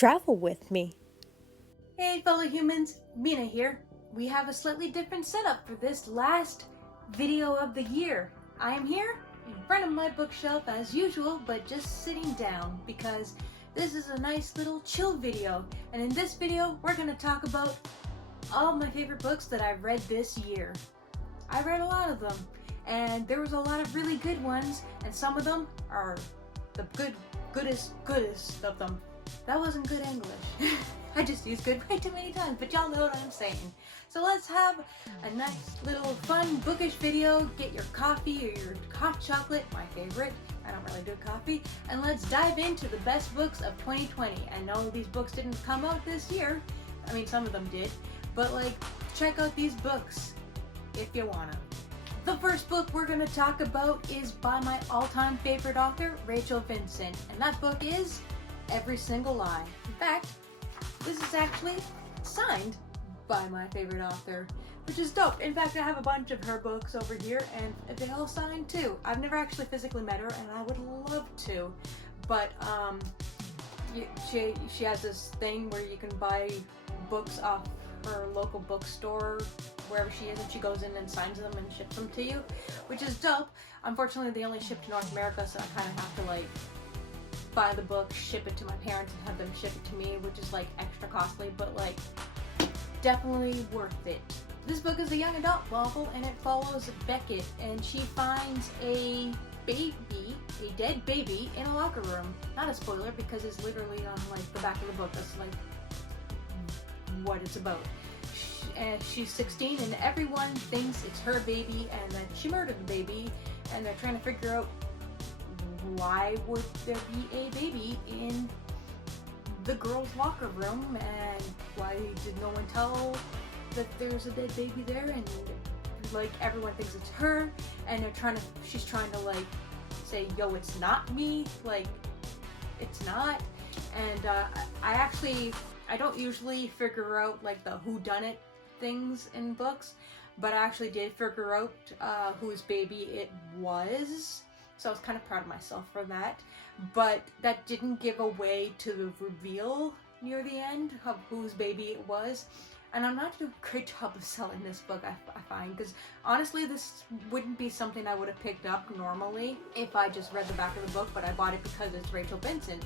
travel with me. Hey fellow humans, Mina here. We have a slightly different setup for this last video of the year. I am here in front of my bookshelf as usual, but just sitting down because this is a nice little chill video. And in this video, we're going to talk about all my favorite books that I've read this year. I read a lot of them, and there was a lot of really good ones, and some of them are the goodest of them. That wasn't good English. I just used good way too many times, but y'all know what I'm saying. So let's have a nice little fun bookish video. Get your coffee or your hot chocolate, my favorite. I don't really do coffee. And let's dive into the best books of 2020. I know these books didn't come out this year. I mean, some of them did. But like, check out these books if you wanna. The first book we're gonna talk about is by my all-time favorite author, Rachel Vincent. And that book is Every Single Lie. In fact, this is actually signed by my favorite author, which is dope. In fact, I have a bunch of her books over here, and they all signed too. I've never actually physically met her, and I would love to. But she has this thing where you can buy books off her local bookstore, wherever she is, and she goes in and signs them and ships them to you, which is dope. Unfortunately, they only ship to North America, so I kind of have to like buy the book, ship it to my parents, and have them ship it to me, which is like extra costly, but like definitely worth it. This book is a young adult novel, and it follows Beckett, and she finds a dead baby in a locker room. Not a spoiler because it's literally on like the back of the book. That's like what it's about. She's 16, and everyone thinks it's her baby, and that she murdered the baby, and they're trying to figure out why would there be a baby in the girls' locker room, and why did no one tell that there's a dead baby there, and like everyone thinks it's her, and she's trying to like say, yo, it's not me, like it's not. And I don't usually figure out like the whodunit things in books, but I actually did figure out whose baby it was. So I was kind of proud of myself for that, but that didn't give away to the reveal near the end of whose baby it was. And I'm not doing a great job of selling this book, I find, because honestly this wouldn't be something I would have picked up normally if I just read the back of the book, but I bought it because it's Rachel Vincent,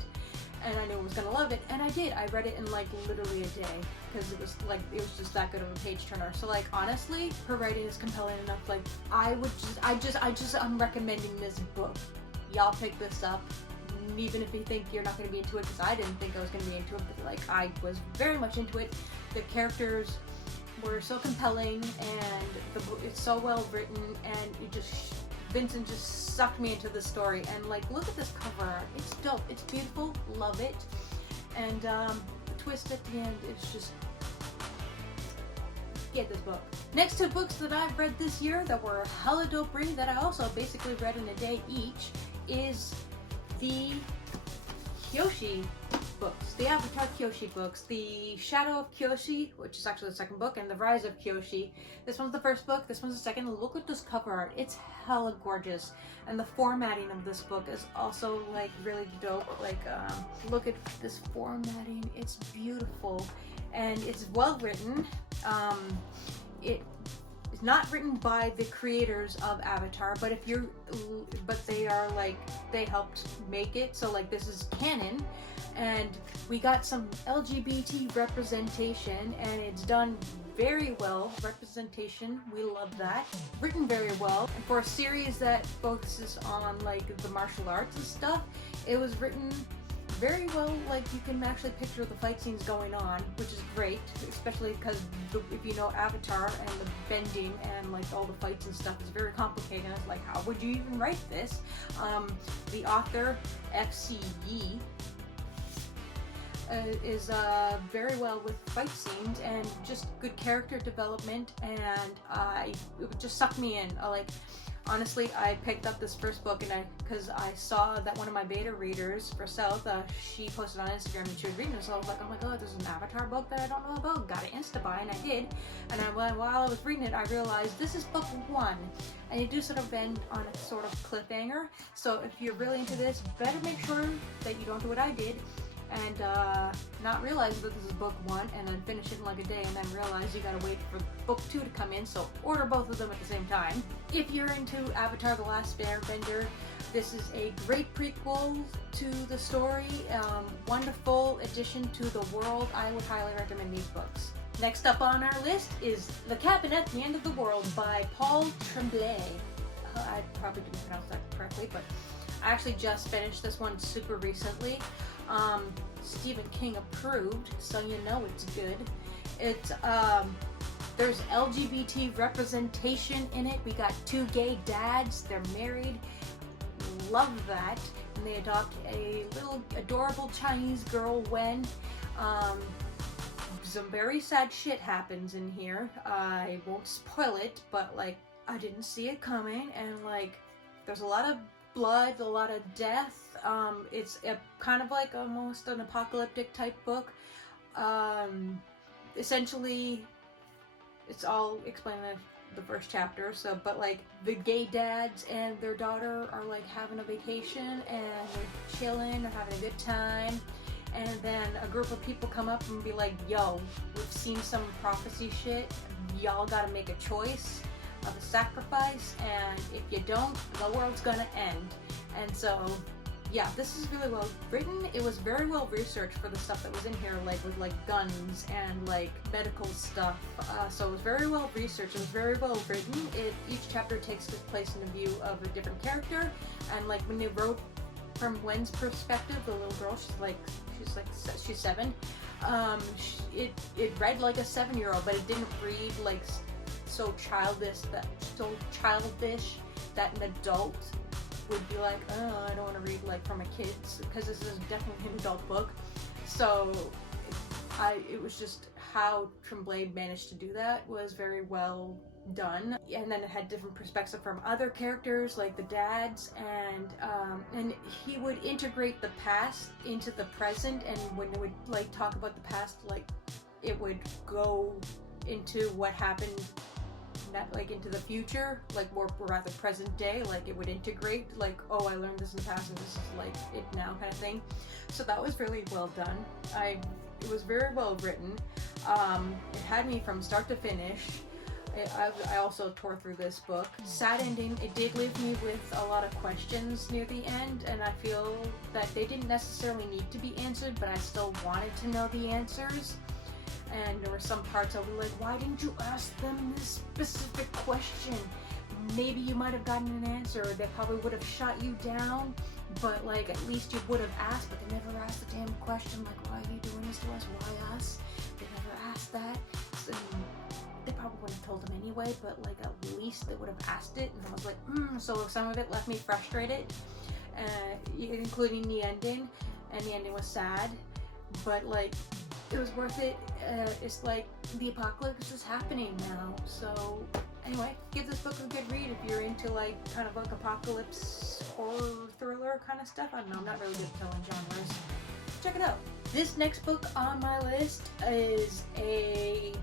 and I knew I was gonna love it, and I did. I read it in like literally a day, because it was just that good of a page turner. So like honestly, her writing is compelling enough. Like I'm recommending this book. Y'all pick this up, even if you think you're not gonna be into it, because I didn't think I was gonna be into it, but like I was very much into it. The characters were so compelling, and it's so well written, and Vincent just sucked me into the story. And like, look at this cover art. It's dope. It's beautiful. Love it. And the twist at the end is just, get this book. Next two books that I've read this year that were hella dope read, that I also basically read in a day each, is the Kyoshi books, the Avatar Kyoshi books, the Shadow of Kyoshi, which is actually the second book, and the Rise of Kyoshi. This one's the first book, this one's the second. Look at this cover art, it's hella gorgeous, and the formatting of this book is also like really dope. Like look at this formatting, it's beautiful, and it's well written. It's not written by the creators of Avatar, but they are like, they helped make it, so like this is canon. And we got some LGBT representation, and it's done very well. Representation, we love that. Written very well. And for a series that focuses on like the martial arts and stuff, it was written very well. Like you can actually picture the fight scenes going on, which is great, especially because if you know Avatar, and the bending and like all the fights and stuff is very complicated. It's like, how would you even write this? The author, F.C. Yee, is very well with fight scenes and just good character development, and it just sucked me in. Honestly, I picked up this first book because I saw that one of my beta readers for South, she posted on Instagram and she was reading it, so I was like, oh my god, there's an Avatar book that I don't know about. Got it insta-buy, and I did. And while I was reading it, I realized this is book one, and you do sort of end on a sort of cliffhanger. So if you're really into this, better make sure that you don't do what I did and not realizing that this is book 1 and then finish it in like a day and then realize you gotta wait for book 2 to come in, so order both of them at the same time. If you're into Avatar: The Last Airbender, this is a great prequel to the story, wonderful addition to the world. I would highly recommend these books. Next up on our list is The Cabin at the End of the World by Paul Tremblay. I probably didn't pronounce that correctly, but I actually just finished this one super recently. Stephen King approved, so you know it's good. It's there's LGBT representation in it. We got 2 gay dads, they're married. Love that. And they adopt a little adorable Chinese girl, Wen. Some very sad shit happens in here. I won't spoil it, but like, I didn't see it coming, and like, there's a lot of blood, a lot of death. It's a kind of like almost an apocalyptic type book. Essentially, it's all explained in the first chapter. So, but like, the gay dads and their daughter are like having a vacation and they're chilling, they're having a good time. And then a group of people come up and be like, yo, we've seen some prophecy shit. Y'all gotta make a choice of a sacrifice, and if you don't, the world's gonna end. And so, yeah, this is really well written. It was very well researched for the stuff that was in here, like with like guns and like medical stuff. So it was very well researched. It was very well written. Each chapter takes place in the view of a different character, and like when they wrote from Wen's perspective, the little girl, she's 7. It read like a 7-year-old, but it didn't read like so childish that an adult would be like, oh, I don't want to read like for my kids, because this is definitely an adult book. So it was just how Tremblay managed to do that was very well done. And then it had different perspectives from other characters, like the dads, and he would integrate the past into the present, and when it would like talk about the past, like it would go into what happened, not like into the future, like more rather present day. Like it would integrate, like, oh, I learned this in the past and this is like it now kind of thing. So that was really well done. It was very well written. It had me from start to finish. I also tore through this book. Sad ending. It did leave me with a lot of questions near the end, and I feel that they didn't necessarily need to be answered, but I still wanted to know the answers. And there were some parts I'll be like, why didn't you ask them this specific question? Maybe you might have gotten an answer, or they probably would have shot you down, but like at least you would have asked, but they never asked the damn question, like, why are you doing this to us? Why us? They never asked that. So, they probably would have told them anyway, but like at least they would have asked it. And I was like, so some of it left me frustrated, including the ending, and the ending was sad, but like, it was worth it. It's like the apocalypse is happening now. So anyway, give this book a good read if you're into like kind of like apocalypse horror thriller kind of stuff. I don't know, I'm not really good at telling genres. Check it out. This next book on my list is a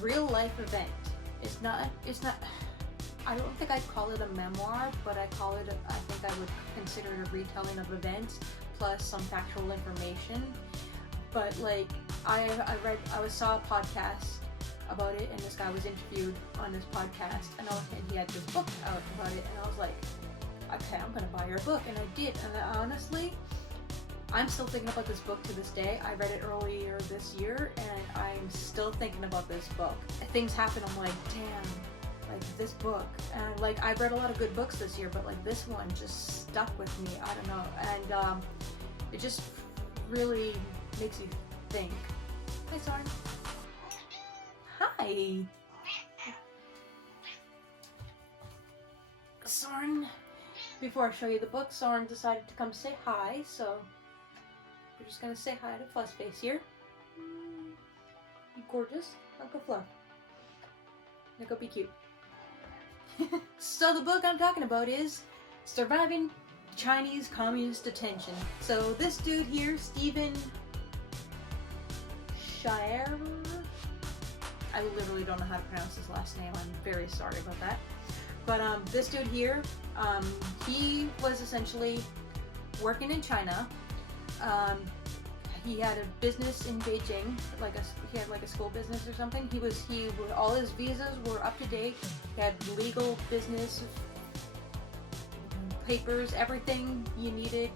real life event. It's not, I don't think I'd call it a memoir, but I think I would consider it a retelling of events plus some factual information. But like, I saw a podcast about it, and this guy was interviewed on this podcast, and he had this book out about it, and I was like, okay, I'm gonna buy your book, and I did, and honestly, I'm still thinking about this book to this day. I read it earlier this year, and I'm still thinking about this book. Things happen, I'm like, damn, like this book, and like, I've read a lot of good books this year, but like this one just stuck with me, I don't know, and it just really makes you think. Hi, Soren. Hi. Soren, before I show you the book, Soren decided to come say hi, so we're just gonna say hi to Fuzzface here. You gorgeous. Now go fluff. Now go be cute. So the book I'm talking about is Surviving Chinese Communist Detention. So this dude here, Stephen Schaerer, I literally don't know how to pronounce his last name. I'm very sorry about that. But this dude here, he was essentially working in China. he had a business in Beijing, he had like a school business or something. All his visas were up to date. He had legal business papers, everything you needed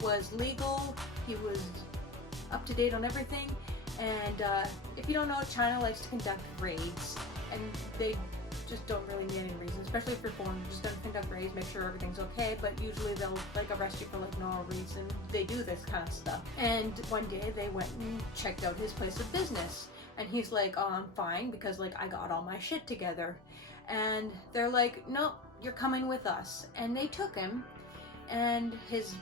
was legal. He was up to date on everything. And if you don't know, China likes to conduct raids, and they just don't really need any reason, especially if you're foreign. Just gonna conduct raids, make sure everything's okay, but usually they'll like arrest you for like no reason. They do this kind of stuff. And one day they went and checked out his place of business, and he's like, oh, I'm fine because like I got all my shit together. And they're like, no, you're coming with us. And they took him and his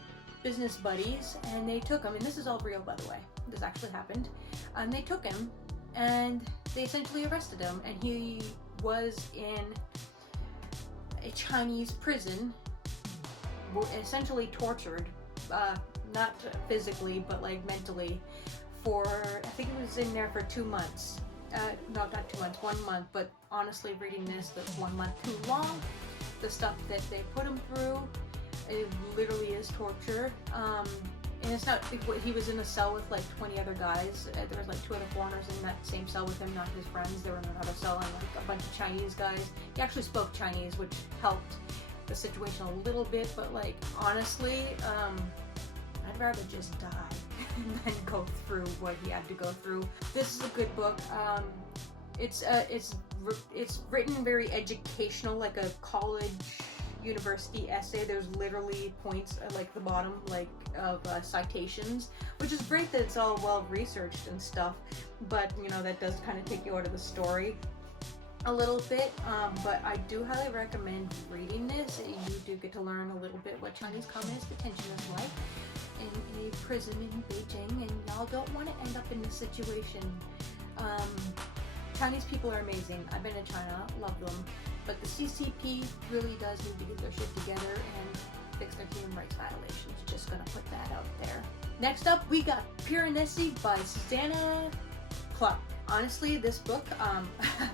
business buddies, and they took him, and this is all real, by the way, this actually happened, and they took him and they essentially arrested him, and he was in a Chinese prison, essentially tortured, not physically but like mentally, for I think he was in there for 2 months. No, not 2 months, 1 month, but honestly reading this, that's 1 month too long. The stuff that they put him through, it literally is torture. And it's not, he was in a cell with like 20 other guys. There was like 2 other foreigners in that same cell with him, not his friends. They were in another cell, and like a bunch of Chinese guys. He actually spoke Chinese, which helped the situation a little bit, but like honestly, I'd rather just die than go through what he had to go through. This is a good book. It's written very educational, like a college university essay. There's literally points at like the bottom, like of citations, which is great that it's all well researched and stuff, but you know, that does kind of take you out of the story a little bit. But I do highly recommend reading this. You do get to learn a little bit what Chinese communist detention is like in a prison in Beijing, and y'all don't want to end up in this situation. Chinese people are amazing. I've been to China, love them. But the CCP really does need to get their shit together and fix their human rights violations. Just gonna put that out there. Next up, we got Piranesi by Susanna, Clarke. Honestly, this book,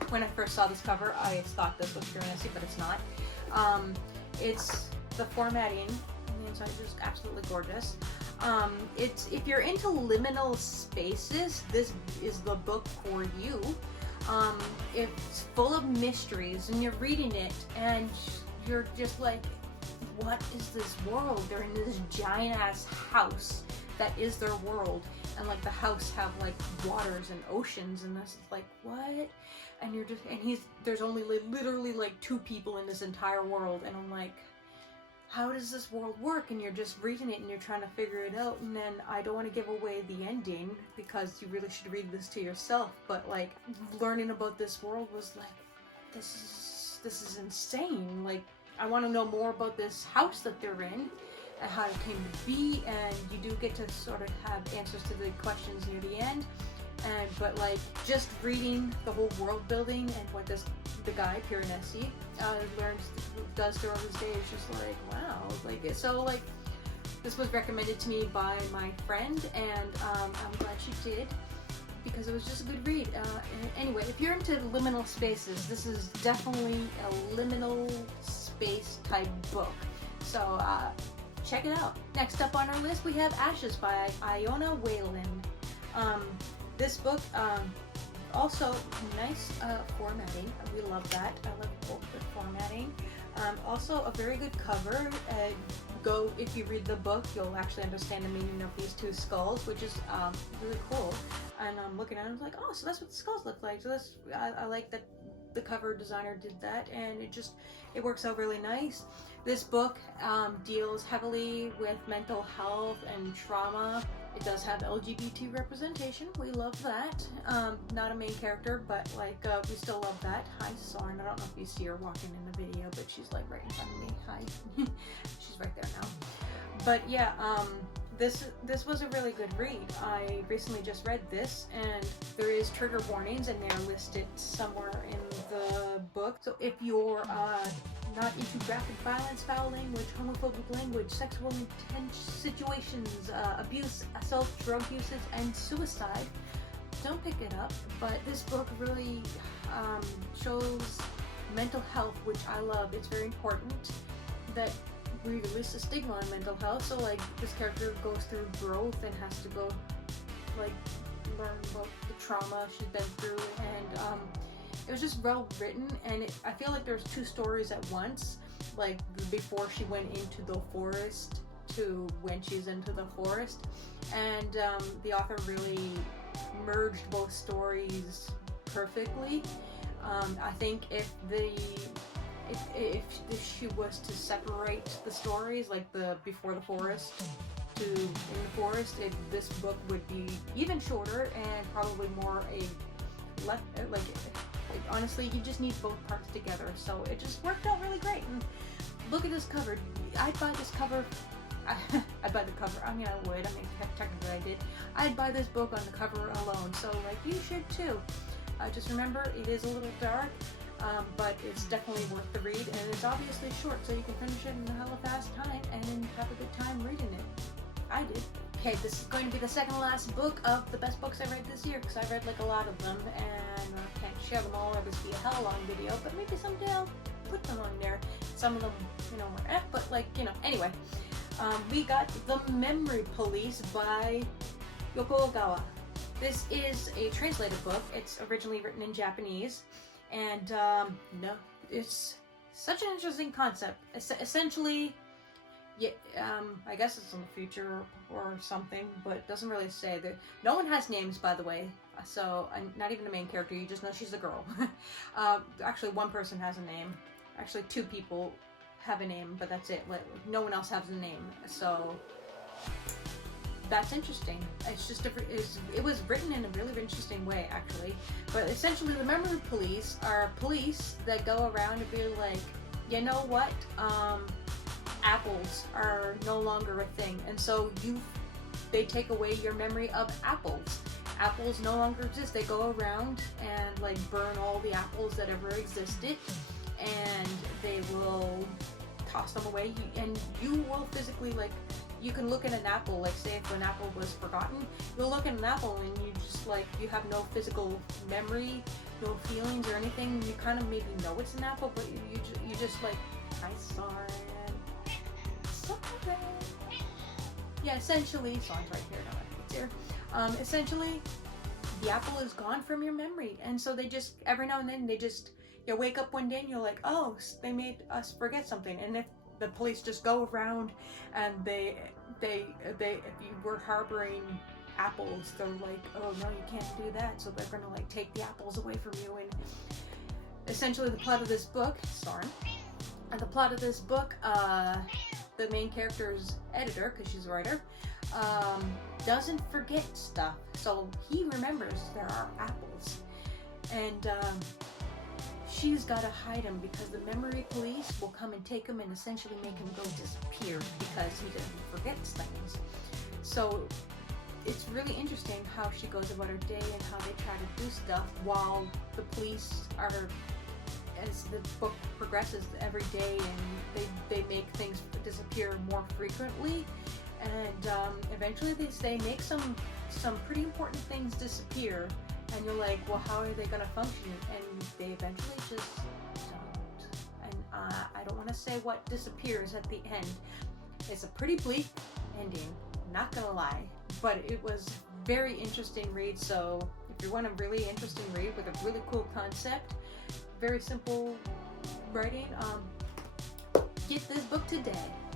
when I first saw this cover, I thought this was Piranesi, but it's not. It's the formatting, the inside is just absolutely gorgeous. If you're into liminal spaces, this is the book for you. It's full of mysteries, and you're reading it and you're just like, what is this world? They're in this giant ass house that is their world, and like the house have like waters and oceans, and this is like, what? And you're just, and there's only literally like 2 people in this entire world, and I'm like, how does this world work? And you're just reading it and you're trying to figure it out. And then I don't want to give away the ending because you really should read this to yourself, but like learning about this world was like, this is insane. Like, I want to know more about this house that they're in and how it came to be, and you do get to sort of have answers to the questions near the end. But just reading the whole world building and what the guy Piranesi does throughout his day is just like, wow. This was recommended to me by my friend, and I'm glad she did, because it was just a good read. Anyway, if you're into liminal spaces, this is definitely a liminal space type book. So check it out. Next up on our list, we have Ashes by Iona Wayland. This book, also nice formatting. We love that. I love good formatting. Also a very good cover. If you read the book, you'll actually understand the meaning of these 2 skulls, which is really cool. And I'm looking at it, I was like, oh, so that's what the skulls look like. So I like that the cover designer did that, and it works out really nice. This book deals heavily with mental health and trauma. It does have LGBT representation. We love that. Not a main character, but we still love that. Hi, Soren. I don't know if you see her walking in the video, but she's like right in front of me. Hi. She's right there now. But yeah, this was a really good read. I recently just read this, and there is trigger warnings, and they are listed somewhere in the book. So if you're not into graphic violence, foul language, homophobic language, sexual intense situations, abuse, assault, drug usage, and suicide, don't pick it up. But this book really shows mental health, which I love. It's very important that we release the stigma on mental health. So this character goes through growth and has to go like learn about the trauma she's been through, and it was just well written, and I feel like there's two stories at once, like before she went into the forest to when she's into the forest, and the author really merged both stories perfectly. I think if she was to separate the stories, like the before the forest to in the forest, this book would be even shorter and probably more honestly, you just need both parts together. So it just worked out really great. And look at this cover. I'd buy this cover. I'd buy the cover. I mean, I would. I mean, technically I did. I'd buy this book on the cover alone. So like, you should too. Just remember, it is a little dark, but it's definitely worth the read, and it's obviously short, so you can finish it in a hella fast time and have a good time reading it. I did. Okay, this is going to be the second to last book of the best books I read this year, because I read like a lot of them, and I can't share them all, or this would be a hella long video, but maybe someday I'll put them on there. Some of them, were but like, anyway. We got The Memory Police by Yoko Ogawa. This is a translated book. It's originally written in Japanese, and it's such an interesting concept. Essentially, yeah, I guess it's in the future or something, but it doesn't really say. No one has names, by the way, so not even the main character. You just know she's a girl. Actually, one person has a name. Actually, two people have a name, but that's it. No one else has a name, so that's interesting. It's just it was written in a really interesting way, actually. But essentially, the memory police are police that go around and be like, you know what? Apples are no longer a thing, and so they take away your memory of apples. Apples no longer exist. They go around and like burn all the apples that ever existed, and they will toss them away, and you will physically, like, you can look at an apple, like say if an apple was forgotten, you'll look at an apple and you just like, you have no physical memory, no feelings or anything. You kind of maybe know it's an apple, but you just like, I saw it. Sorry. Yeah, essentially, song's right here, no, it's here. Essentially, the apple is gone from your memory, and so they just, every now and then, they just, you wake up one day and you're like, oh, they made us forget something. And if the police just go around and if you were harboring apples, they're like, oh no, you can't do that. So they're gonna like take the apples away from you. And essentially the plot of this book, the main character's editor, because she's a writer, doesn't forget stuff. So he remembers there are apples. And she's got to hide him because the memory police will come and take him and essentially make him go disappear because he didn't forget things. So it's really interesting how she goes about her day and how they try to do stuff while the police are, as the book progresses every day, and they make things disappear more frequently, and eventually they make some pretty important things disappear. And you're like, well, how are they going to function? And they eventually just don't. And I don't want to say what disappears at the end. It's a pretty bleak ending, not going to lie. But it was very interesting read. So if you want a really interesting read with a really cool concept, very simple writing, get this book today.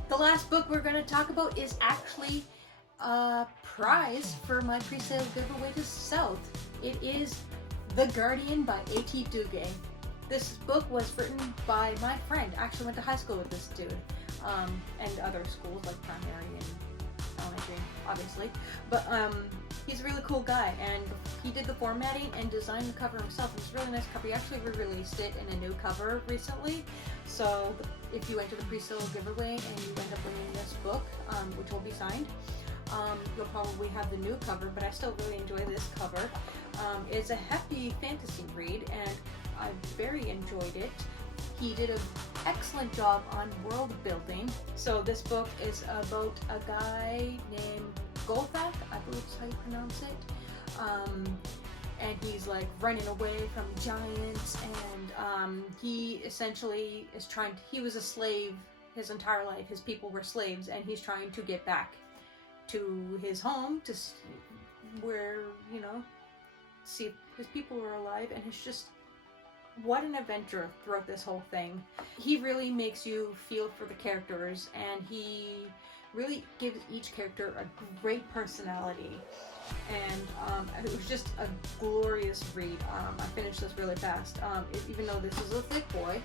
The last book we're going to talk about is actually a prize for my pre-sale giveaway to South. It is The Guardian by A.T. Duguay. This book was written by my friend. I actually went to high school with this dude, and other schools like primary and elementary, obviously. But he's a really cool guy, and he did the formatting and designed the cover himself. It's a really nice cover. He actually re-released it in a new cover recently. So if you enter the pre-sale giveaway and you end up winning this book, which will be signed, you'll probably have the new cover, but I still really enjoy this cover. It's a happy fantasy read, and I very enjoyed it. He did an excellent job on world building. So this book is about a guy named Golthak, I believe is how you pronounce it. And he's like running away from giants, and he essentially is he was a slave his entire life. His people were slaves, and he's trying to get back to his home, to where, you know, see if his people were alive, and it's just, what an adventure throughout this whole thing. He really makes you feel for the characters, and he really gives each character a great personality. And it was just a glorious read. I finished this really fast. Even though this is a thick boy,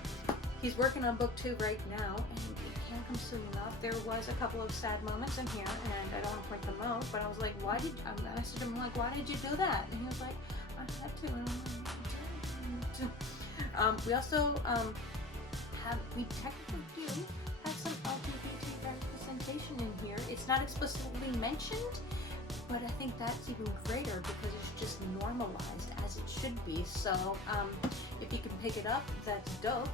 he's working on book 2 right now, and it can't come soon enough. There was a couple of sad moments in here, and I don't want to point them out, but I was like, why did, I said to him, like, why did you do that? And he was like, I had to. And I'm like, we also we technically do have some LGBT representation in here. It's not explicitly mentioned, but I think that's even greater because it's just normalized as it should be. So if you can pick it up, that's dope.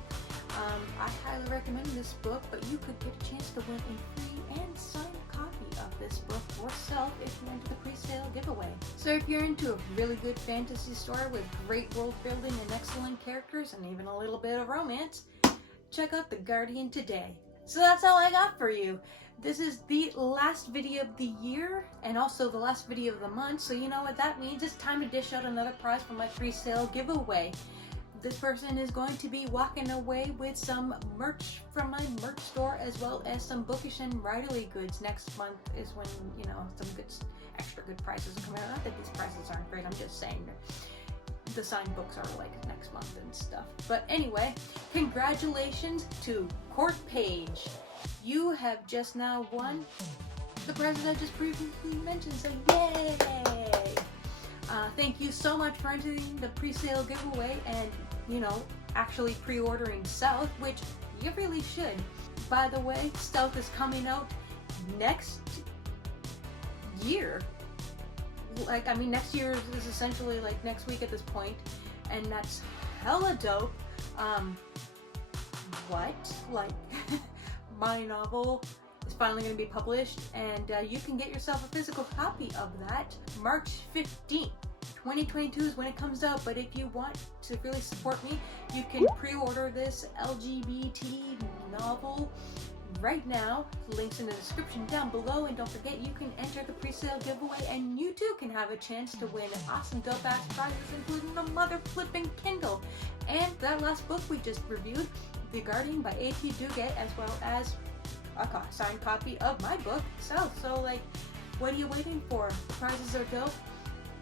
I highly recommend this book, but you could get a chance to win a free and signed copy of this book for yourself if you enter the pre-sale giveaway. So if you're into a really good fantasy story with great world building and excellent characters and even a little bit of romance, check out The Guardian today. So that's all I got for you. This is the last video of the year and also the last video of the month, so you know what that means. It's time to dish out another prize for my pre-sale giveaway. This person is going to be walking away with some merch from my merch store, as well as some bookish and writerly goods. Next month is when, you know, some good, extra good prices are coming out. Not that these prices aren't great, I'm just saying the signed books are like next month and stuff. But anyway, congratulations to Court Page. You have just now won the prizes I just previously mentioned, so yay! Thank you so much for entering the pre-sale giveaway and, you know, actually pre-ordering South, which you really should. By the way, South is coming out next year. Like, I mean, next year is essentially like next week at this point, and that's hella dope. What? Like, my novel is finally going to be published, and you can get yourself a physical copy of that March 15th. 2022 is when it comes out, but if you want to really support me, you can pre-order this LGBT novel right now. Links in the description down below, and don't forget you can enter the pre-sale giveaway, and you too can have a chance to win awesome dope-ass prizes, including the mother-flipping Kindle and that last book we just reviewed, The Guardian by A.P. Duguay, as well as a signed copy of my book, South. So, like, what are you waiting for? The prizes are dope.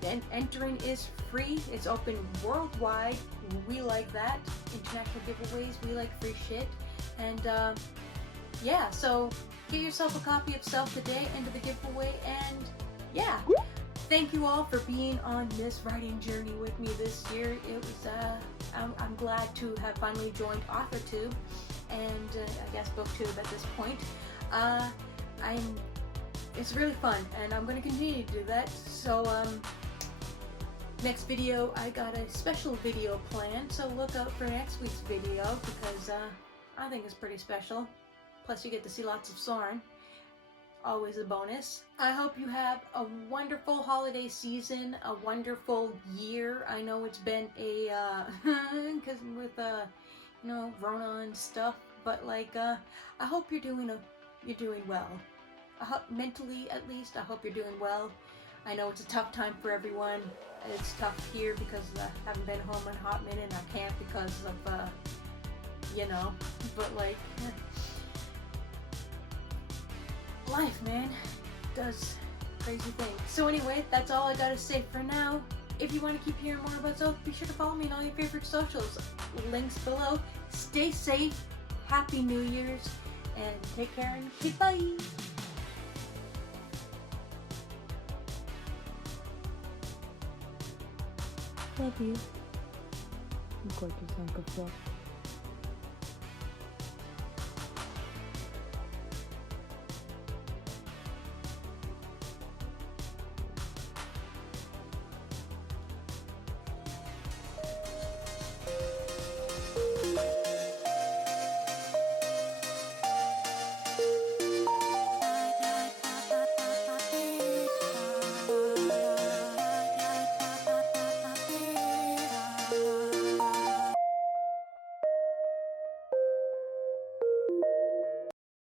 And entering is free. It's open worldwide. We like that. International giveaways, we like free shit. And yeah, so get yourself a copy of Self today, enter the giveaway, and yeah. Thank you all for being on this writing journey with me this year. It was I'm glad to have finally joined Authortube and I guess Booktube at this point. It's really fun, and I'm going to continue to do that. So next video, I got a special video planned, so look out for next week's video because I think it's pretty special. Plus you get to see lots of Soren. Always a bonus. I hope you have a wonderful holiday season, a wonderful year. I know it's been a, cause with, you know, Rona and stuff, but like, I hope you're doing well. Mentally, at least, I hope you're doing well. I know it's a tough time for everyone. It's tough here because I haven't been home in a hot minute, and I can't because of, you know, but like, life, man, does crazy things. So anyway, that's all I gotta say for now. If you want to keep hearing more about South, be sure to follow me on all your favorite socials. Links below. Stay safe, Happy New Year's, and take care and goodbye. Love you. Gorgeous Uncle Fluff.